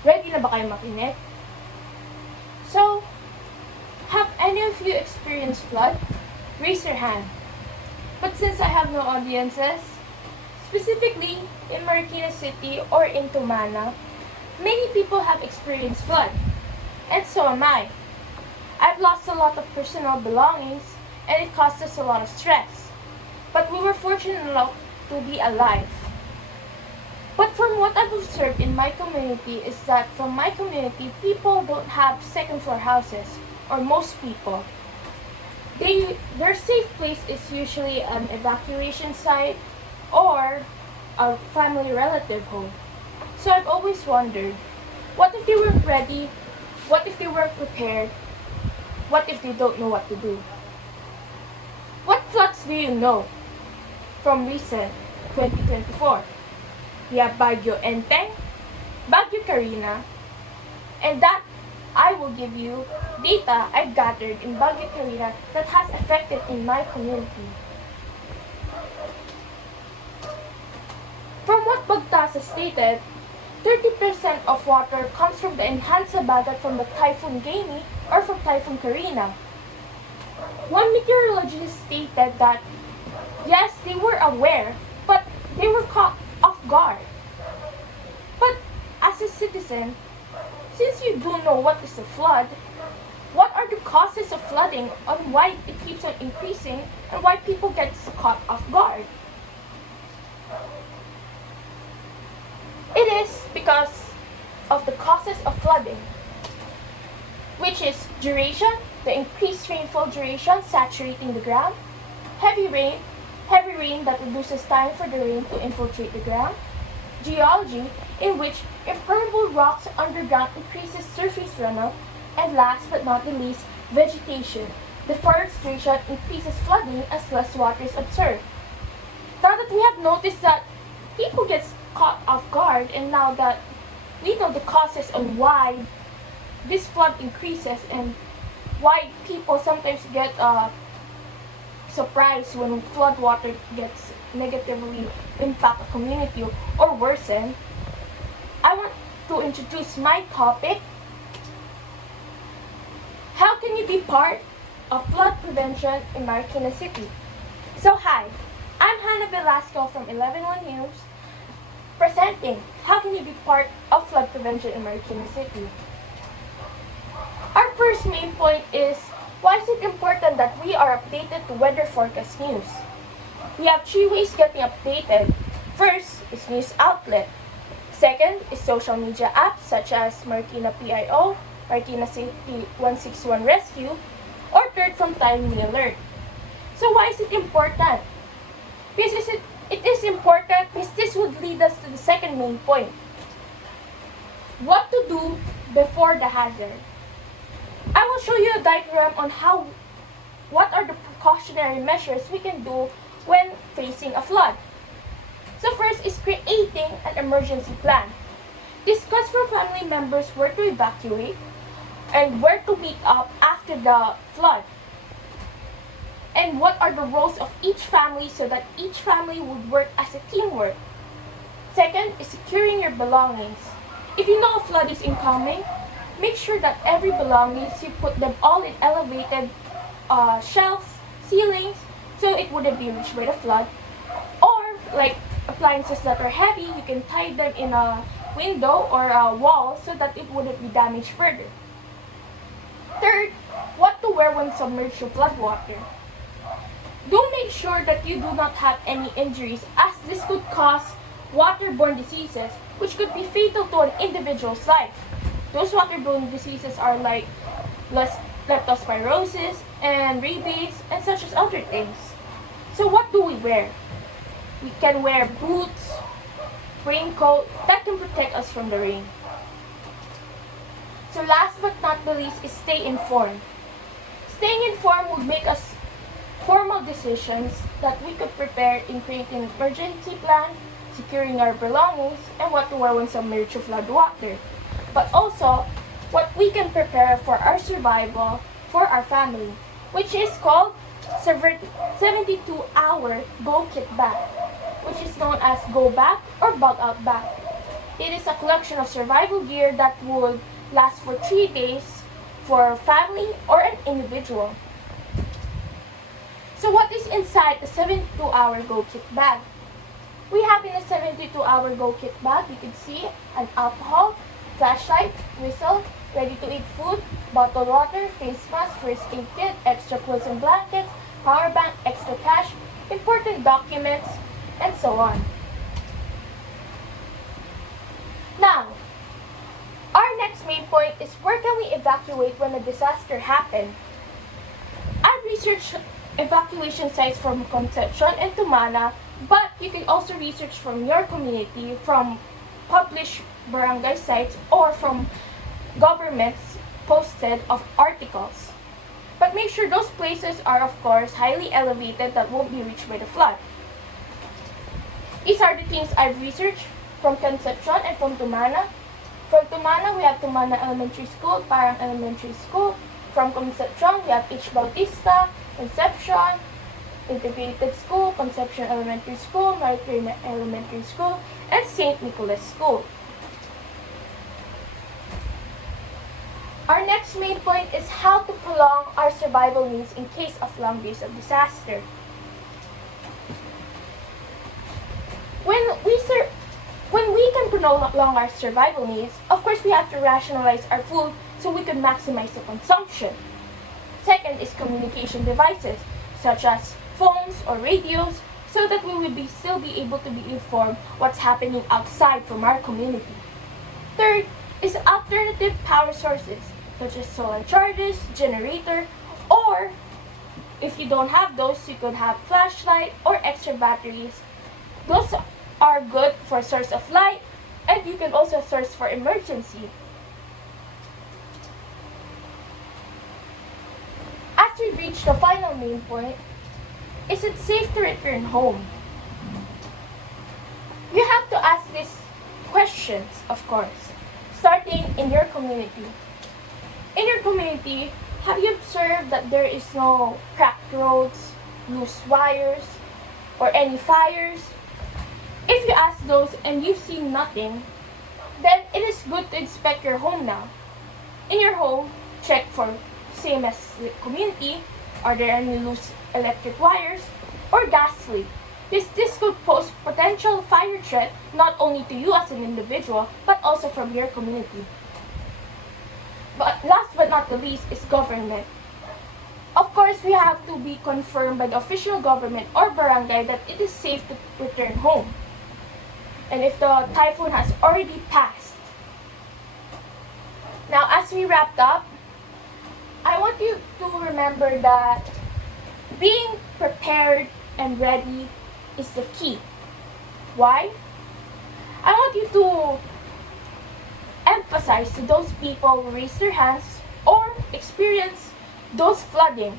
Ready na ba kayo makinig? So, have any of you experienced flood? Raise your hand. But since I have no audiences, specifically in Marikina City or in Tumana, many people have experienced flood. And so am I. I've lost a lot of personal belongings and it caused us a lot of stress. But we were fortunate enough to be alive. But from what I've observed in my community is that from my community, people don't have second floor houses, or most people. Their safe place is usually an evacuation site or a family relative home. So I've always wondered, what if they weren't ready? What if they weren't prepared? What if they don't know what to do? What floods do you know from recent 2024? We have Baguio Enteng, Baguio Carina, and that I will give you data I've gathered in Baguio Carina that has affected in my community. From what Bagtasa stated, 30% of water comes from the enhanced bagat from the Typhoon Gani or from Typhoon Carina. One meteorologist stated that yes, they were aware, but they were caught off guard. But as a citizen, since you do know what is a flood, what are the causes of flooding and why it keeps on increasing and why people get caught off guard? It is because of the causes of flooding, which is duration, the increased rainfall duration saturating the ground, heavy rain that reduces time for the rain to infiltrate the ground, geology, in which impermeable rocks underground increases surface runoff, and last but not the least, vegetation. Deforestation increases flooding as less water is observed. Now that we have noticed that people get caught off guard, and now that we know the causes of why this flood increases and why people sometimes get surprised when flood water gets negatively impact a community or worsen, I want to introduce my topic. How can you be part of flood prevention in Marikina City? So hi, I'm Hannah Velasco from 11-1 News, presenting how can you be part of flood prevention in Marikina City. Our first main point is, why is it important that we are updated to weather forecast news? We have three ways getting updated. First is news outlet. Second is social media apps such as Marikina PIO, Marikina City 161 Rescue, or third from Timely Alert. So why is it important? Because it is important because this would lead us to the second main point. What to do before the hazard. I will show you a diagram on what are the precautionary measures we can do when facing a flood. So first is creating an emergency plan. Discuss for family members where to evacuate and where to meet up after the flood. And what are the roles of each family so that each family would work as a teamwork. Second is securing your belongings. If you know a flood is incoming, make sure that every belongings, you put them all in elevated shelves, ceilings, so it wouldn't be reached by the flood. Or like appliances that are heavy, you can tie them in a window or a wall so that it wouldn't be damaged further. Third, what to wear when submerged to flood water. Do make sure that you do not have any injuries, as this could cause waterborne diseases which could be fatal to an individual's life. Those waterborne diseases are like leptospirosis and rabies and such as other things. So what do we wear? We can wear boots, raincoat that can protect us from the rain. So last but not the least is stay informed. Staying informed would make us formal decisions that we could prepare in creating an emergency plan, securing our belongings, and what to wear when submerged to flood water. But also, what we can prepare for our survival for our family, which is called 72-hour Go Kit Bag, which is known as Go Bag or Bug Out Bag. It is a collection of survival gear that would last for 3 days for a family or an individual. So what is inside a 72-hour Go Kit bag? We have in a 72-hour Go Kit bag, you can see an alcohol, flashlight, whistle, ready-to-eat food, bottled water, face mask, first aid kit, extra clothes and blankets, power bank, extra cash, important documents, and so on. Now, our next main point is where can we evacuate when a disaster happened? I've researched evacuation sites from Concepcion and Tumana, but you can also research from your community, from published barangay sites, or from governments posted of articles. But make sure those places are of course highly elevated that won't be reached by the flood. These are the things I've researched from Concepcion and from Tumana. From Tumana, we have Tumana Elementary School, Parang Elementary School. From Concepcion, we have H. Bautista, Concepcion, Integrated School, Concepcion Elementary School, Marikina Elementary School, and St. Nicholas School. Our next main point is how to prolong our survival needs in case of long days of disaster. When we can prolong our survival needs, of course we have to rationalize our food so we can maximize the consumption. Second is communication devices, such as phones or radios, so that we will still be able to be informed what's happening outside from our community. Third is alternative power sources, such as solar charges, generator, or if you don't have those, you could have flashlight or extra batteries. Those are good for source of light, and you can also source for emergency. As we reach the final main point, is it safe to return home? You have to ask these questions, of course, starting in your community. In your community, have you observed that there is no cracked roads, loose wires, or any fires? If you ask those and you see nothing, then it is good to inspect your home now. In your home, check for, same as the community, are there any loose electric wires or gas leak? This could pose potential fire threat not only to you as an individual, but also from your community. But last but not the least is government. Of course, we have to be confirmed by the official government or barangay that it is safe to return home. And if the typhoon has already passed. Now, as we wrapped up, I want you to remember that being prepared and ready is the key. Why? I want you to emphasize to those people who raise their hands or experience those flooding.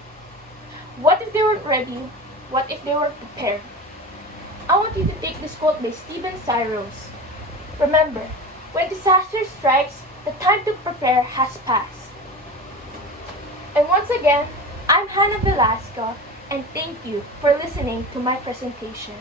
What if they weren't ready? What if they weren't prepared? I want you to take this quote by Stephen Cyrus. Remember, when disaster strikes, the time to prepare has passed. And once again, I'm Hannah Velasco, and thank you for listening to my presentation.